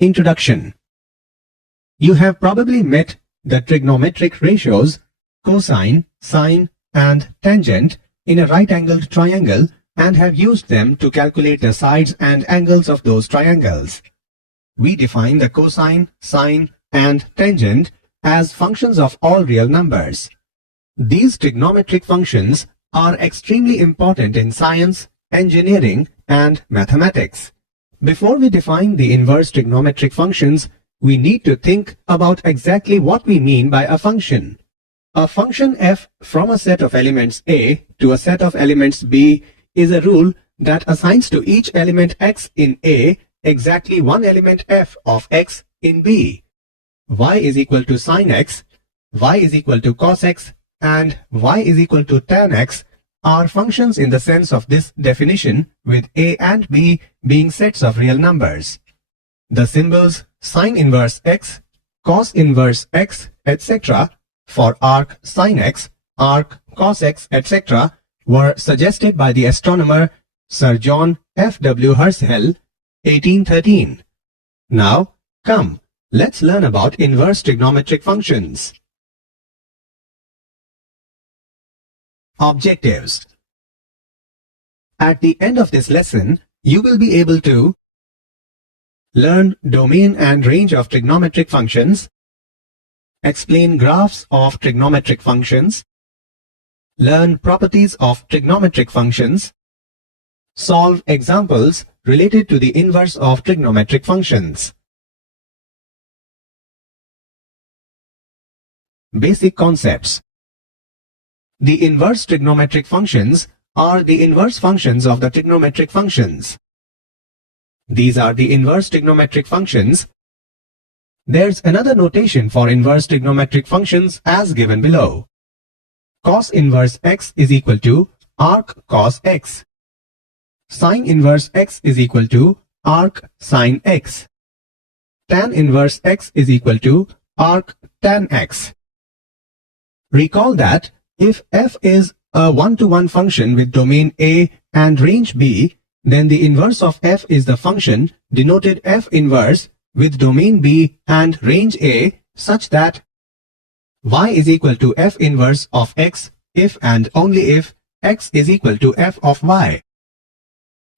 Introduction. You have probably met the trigonometric ratios cosine, sine, and tangent in a right-angled triangle and have used them to calculate the sides and angles of those triangles. We define the cosine, sine, and tangent as functions of all real numbers. These trigonometric functions are extremely important in science, engineering, and mathematics. Before we define the inverse trigonometric functions, we need to think about exactly what we mean by a function. A function f from a set of elements A to a set of elements B is a rule that assigns to each element x in A exactly one element f of x in B. Y is equal to sin x, y is equal to cos x, and y is equal to tan x are functions in the sense of this definition, with A and B being sets of real numbers. The symbols sin inverse x, cos inverse x, etc. for arc sin x, arc cos x, etc. were suggested by the astronomer Sir John F. W. Herschel, 1813. Now, come, let's learn about inverse trigonometric functions. Objectives. At the end of this lesson, you will be able to learn domain and range of trigonometric functions, explain graphs of trigonometric functions, learn properties of trigonometric functions, solve examples related to the inverse of trigonometric functions. Basic concepts. The inverse trigonometric functions are the inverse functions of the trigonometric functions. These are the inverse trigonometric functions. There's another notation for inverse trigonometric functions as given below. Cos inverse x is equal to arc cos x. Sin inverse x is equal to arc sin x. Tan inverse x is equal to arc tan x. Recall that if f is a one-to-one function with domain A and range B, then the inverse of f is the function denoted f inverse with domain B and range A, such that y is equal to f inverse of x if and only if x is equal to f of y.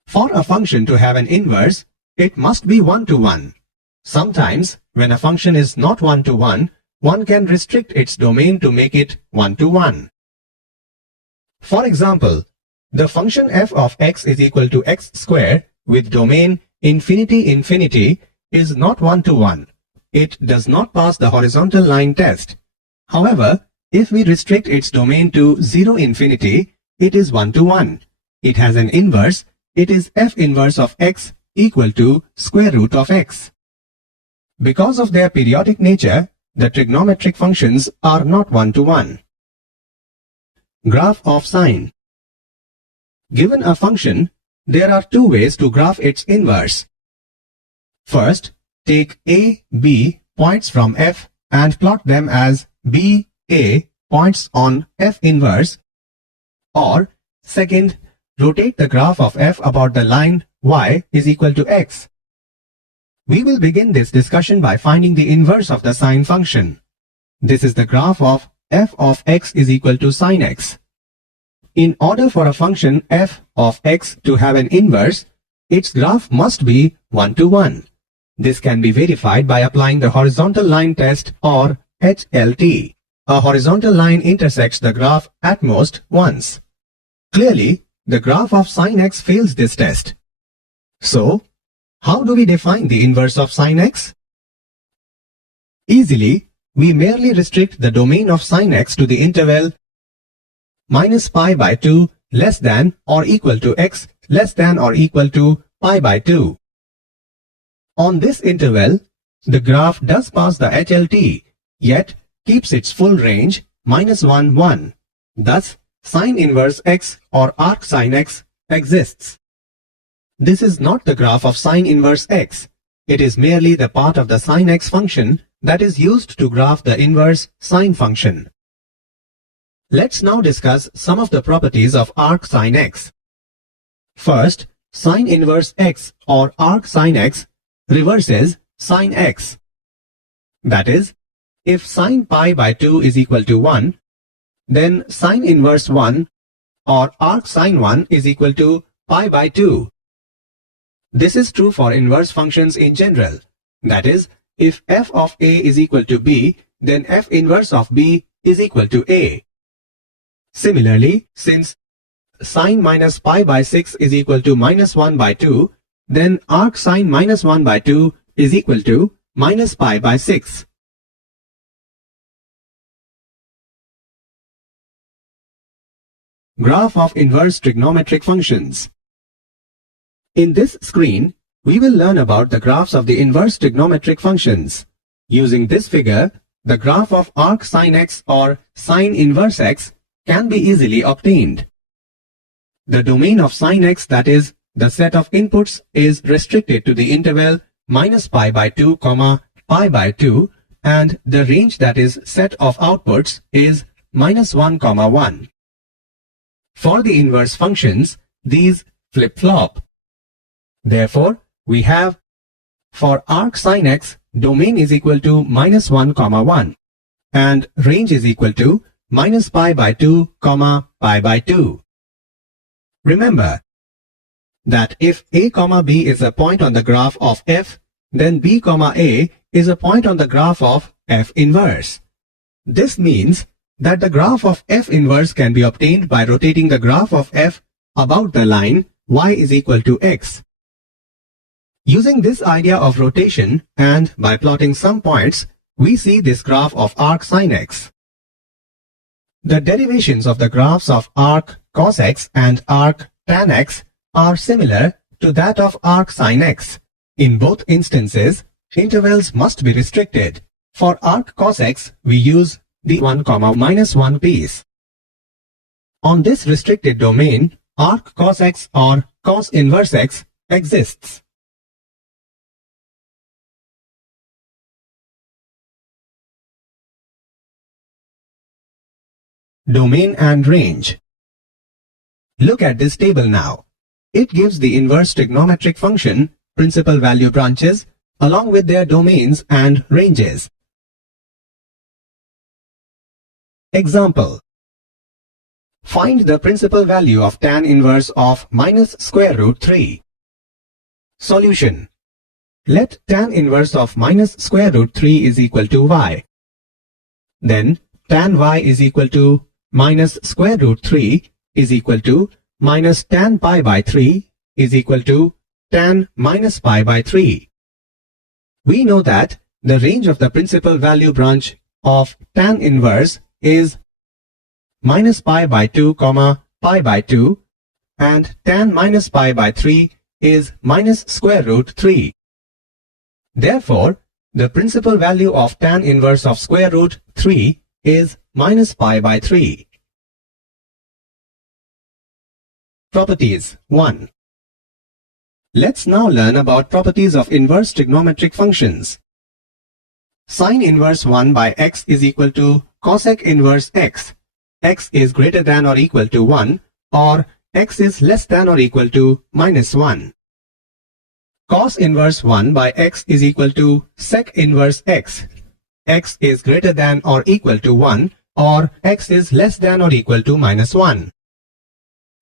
For a function to have an inverse, it must be one-to-one. Sometimes, when a function is not one-to-one, one can restrict its domain to make it one-to-one. For example, the function f of x is equal to x square with domain infinity infinity is not one-to-one. It does not pass the horizontal line test. However, if we restrict its domain to 0 infinity, it is one-to-one. It has an inverse. It is f inverse of x equal to square root of x. Because of their periodic nature, the trigonometric functions are not one-to-one. Graph of sine. Given a function, there are two ways to graph its inverse. First, take A, B points from f and plot them as B, A points on f inverse. Or, second, rotate the graph of f about the line y is equal to x. We will begin this discussion by finding the inverse of the sine function. This is the graph of f of x is equal to sin x. In order for a function f of x to have an inverse, its graph must be one-to-one. This can be verified by applying the horizontal line test, or HLT. A horizontal line intersects the graph at most once. Clearly, the graph of sin x fails this test. So, how do we define the inverse of sin x? Easily, we merely restrict the domain of sin x to the interval minus pi by 2 less than or equal to x less than or equal to pi by 2. On this interval, the graph does pass the HLT, yet keeps its full range -1, 1. Thus, sin inverse x or arc sin x exists. This is not the graph of sin inverse x. It is merely the part of the sin x function that is used to graph the inverse sine function. Let's now discuss some of the properties of arc sin x. First, sin inverse x or arc sin x reverses sine x. That is, if sine pi by 2 is equal to 1, then sine inverse 1 or arc sine 1 is equal to pi by 2. This is true for inverse functions in general. That is, if f of a is equal to b, then f inverse of b is equal to a. Similarly, since sine minus pi by 6 is equal to minus 1 by 2, then arc sine minus 1 by 2 is equal to minus pi by 6. Graph of inverse trigonometric functions. In this screen, we will learn about the graphs of the inverse trigonometric functions. Using this figure, the graph of arc sine x or sine inverse x can be easily obtained. The domain of sine x, that is, the set of inputs, is restricted to the interval minus pi by 2, pi by 2, and the range, that is, set of outputs, is minus 1, 1. For the inverse functions, these flip-flop. Therefore, we have, for arc sine x, domain is equal to minus 1, 1, and range is equal to minus pi by 2, pi by 2. Remember that if a, b is a point on the graph of f, then b, a is a point on the graph of f inverse. This means that the graph of f inverse can be obtained by rotating the graph of f about the line y is equal to x. Using this idea of rotation and by plotting some points, we see this graph of arc sine x. The derivations of the graphs of arc cos x and arc tan x are similar to that of arc sine x. In both instances, intervals must be restricted. For arc cos x, we use the 1, minus 1 piece. On this restricted domain, arc cos x or cos inverse x exists. Domain and range. Look at this table now. It gives the inverse trigonometric function principal value branches along with their domains and ranges. Example. Find the principal value of tan inverse of minus square root 3. Solution. Let tan inverse of minus square root 3 is equal to y. Then tan y is equal to minus square root 3 is equal to minus tan pi by 3 is equal to tan minus pi by 3. We know that the range of the principal value branch of tan inverse is minus pi by 2, pi by 2, and tan minus pi by 3 is minus square root 3. Therefore, the principal value of tan inverse of square root 3 is minus pi by 3. Properties 1. Let's now learn about properties of inverse trigonometric functions. Sine inverse 1 by x is equal to cosec inverse x. X is greater than or equal to 1, or x is less than or equal to minus 1. Cos inverse 1 by x is equal to sec inverse x. X is greater than or equal to 1, or x is less than or equal to minus 1.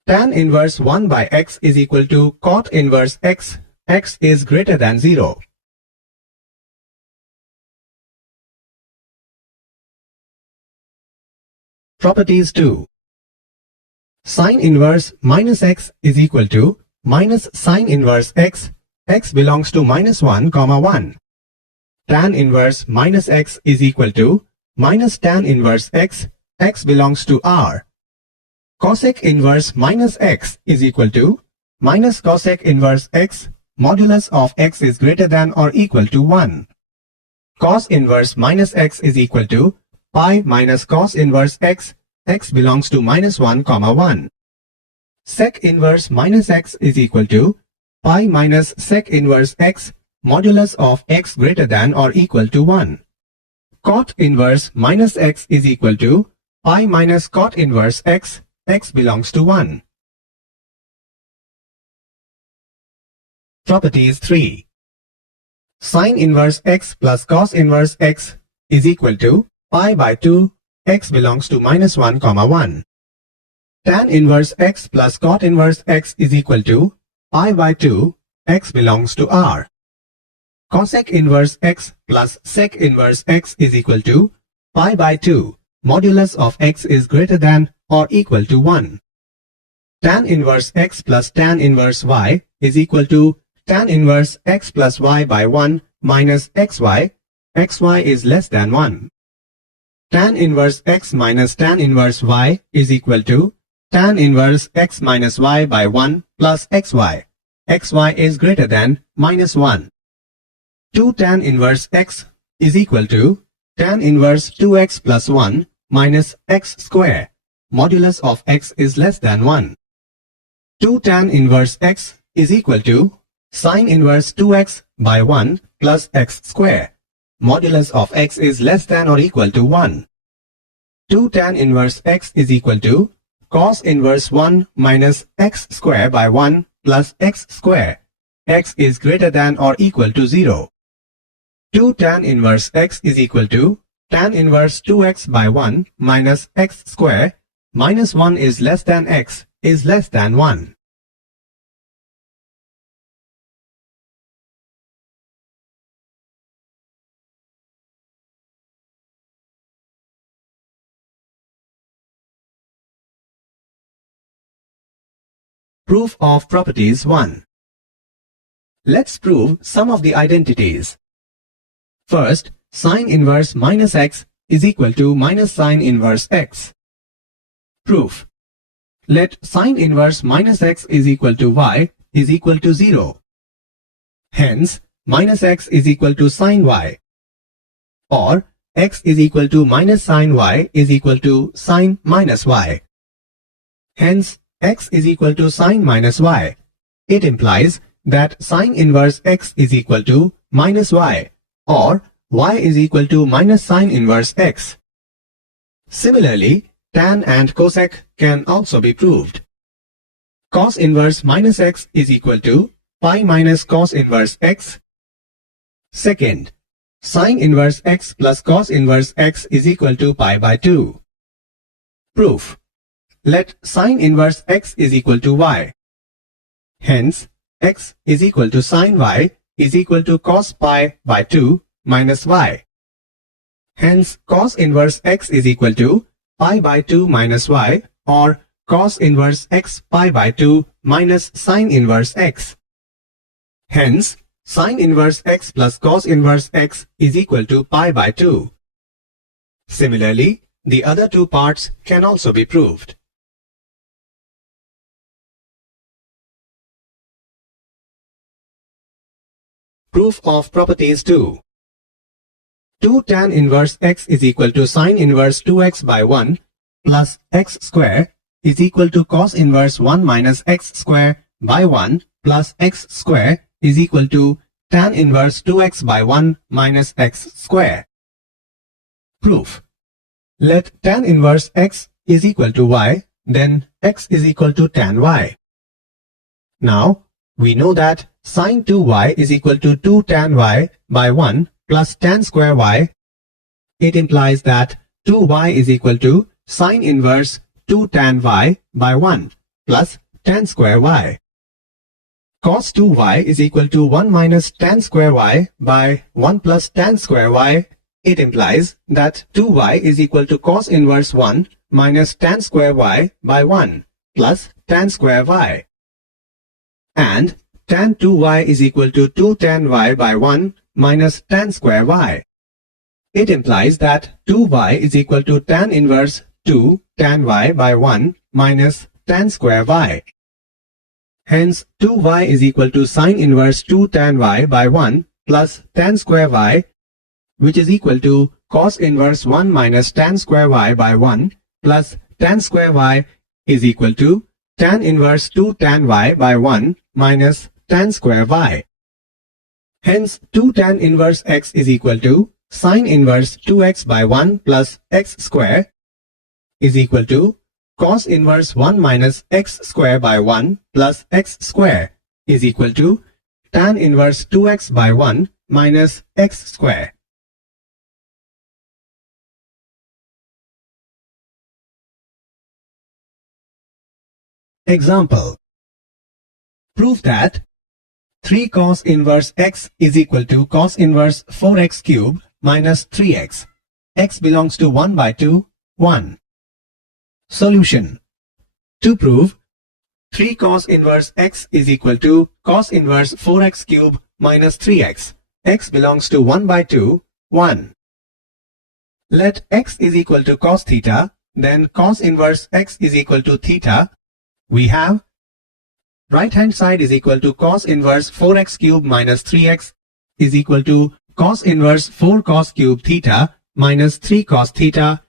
Tan inverse 1 by x is equal to cot inverse x. X is greater than 0. Properties 2. Sine inverse minus x is equal to minus sine inverse x. X belongs to minus 1, 1. Tan inverse minus x is equal to minus tan inverse x. X belongs to R. Cosec inverse minus x is equal to minus cosec inverse x. Modulus of x is greater than or equal to 1. Cos inverse minus x is equal to pi minus cos inverse x. X belongs to minus 1, 1. Sec inverse minus x is equal to pi minus sec inverse x. Modulus of x greater than or equal to 1. Cot inverse minus x is equal to pi minus cot inverse x. X belongs to 1. Properties 3. Sine inverse x plus cos inverse x is equal to pi by 2, x belongs to minus 1, 1. Tan inverse x plus cot inverse x is equal to pi by 2, x belongs to r. Cosec inverse x plus sec inverse x is equal to pi by 2, modulus of x is greater than or equal to 1. Tan inverse x plus tan inverse y is equal to tan inverse x plus y by 1 minus xy, xy is less than 1. Tan inverse x minus tan inverse y is equal to tan inverse x minus y by 1 plus xy, xy is greater than minus 1. 2 tan inverse x is equal to tan inverse 2x plus 1 minus x square, modulus of x is less than 1. 2 tan inverse x is equal to sine inverse 2x by 1 plus x square, modulus of x is less than or equal to 1. 2 tan inverse x is equal to cos inverse 1 minus x square by 1 plus x square, x is greater than or equal to 0. 2 tan inverse x is equal to tan inverse 2x by 1 minus x square, minus 1 is less than x is less than 1. Proof of properties 1. Let's prove some of the identities. First, sine inverse minus x is equal to minus sine inverse x. Proof. Let sine inverse minus x is equal to y is equal to 0. Hence, minus x is equal to sine y. Or, x is equal to minus sine y is equal to sine minus y. Hence, x is equal to sine minus y. It implies that sine inverse x is equal to minus y, or y is equal to minus sine inverse x. Similarly, tan and cosec can also be proved. Cos inverse minus x is equal to pi minus cos inverse x. Second, sine inverse x plus cos inverse x is equal to pi by 2. Proof. Let sine inverse x is equal to y. Hence, x is equal to sine y is equal to cos pi by 2 minus y. Hence, cos inverse x is equal to pi by 2 minus y, or cos inverse x pi by 2 minus sine inverse x. Hence, sine inverse x plus cos inverse x is equal to pi by 2. Similarly, the other two parts can also be proved. Proof of properties 2. 2 tan inverse x is equal to sine inverse 2x by 1 plus x square is equal to cos inverse 1 minus x square by 1 plus x square is equal to tan inverse 2x by 1 minus x square. Proof. Let tan inverse x is equal to y, then x is equal to tan y. Now, we know that sine 2y is equal to 2 tan y by 1 plus tan square y. It implies that 2y is equal to sine inverse 2 tan y by 1 plus tan square y. Cos 2y is equal to 1 minus tan square y by 1 plus tan square y. It implies that 2y is equal to cos inverse 1 minus tan square y by 1 plus tan square y. And tan 2y is equal to 2 tan y by 1 minus tan square y. It implies that 2y is equal to tan inverse 2 tan y by 1 minus tan square y. Hence, 2y is equal to sine inverse 2 tan y by 1 plus tan square y, which is equal to cos inverse 1 minus tan square y by 1 plus tan square y is equal to tan inverse 2 tan y by 1 minus tan square y. Hence, 2 tan inverse x is equal to sine inverse 2x by 1 plus x square is equal to cos inverse 1 minus x square by 1 plus x square is equal to tan inverse 2x by 1 minus x square. Example. Prove that 3 cos inverse x is equal to cos inverse 4x cube minus 3x. X belongs to 1 by 2, 1. Solution. To prove 3 cos inverse x is equal to cos inverse 4x cube minus 3x. X belongs to 1 by 2, 1. Let x is equal to cos theta, then cos inverse x is equal to theta. We have right hand side is equal to cos inverse 4x cube minus 3x is equal to cos inverse 4 cos cube theta minus 3 cos theta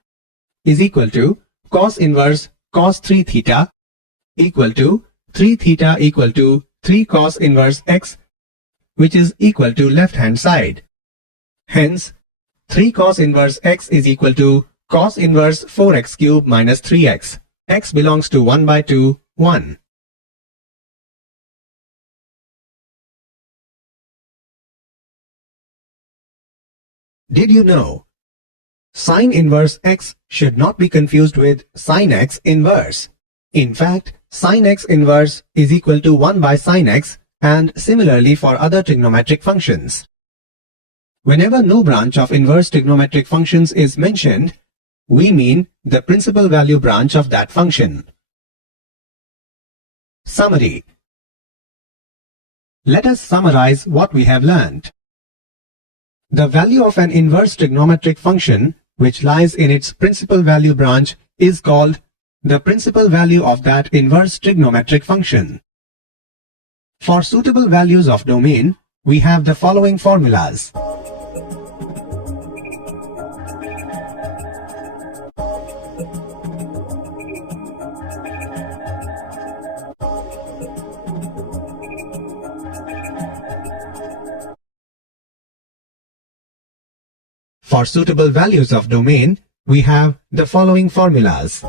is equal to cos inverse cos 3 theta equal to 3 theta equal to 3 cos inverse x, which is equal to left hand side. Hence, 3 cos inverse x is equal to cos inverse 4x cube minus 3x. X belongs to 1 by 2, 1. Did you know? Sine inverse x should not be confused with sine x inverse. In fact, sine x inverse is equal to 1 by sine x, and similarly for other trigonometric functions. Whenever no branch of inverse trigonometric functions is mentioned, we mean the principal value branch of that function. Summary. Let us summarize what we have learned. The value of an inverse trigonometric function, which lies in its principal value branch, is called the principal value of that inverse trigonometric function. For suitable values of domain, we have the following formulas. For suitable values of domain, we have the following formulas.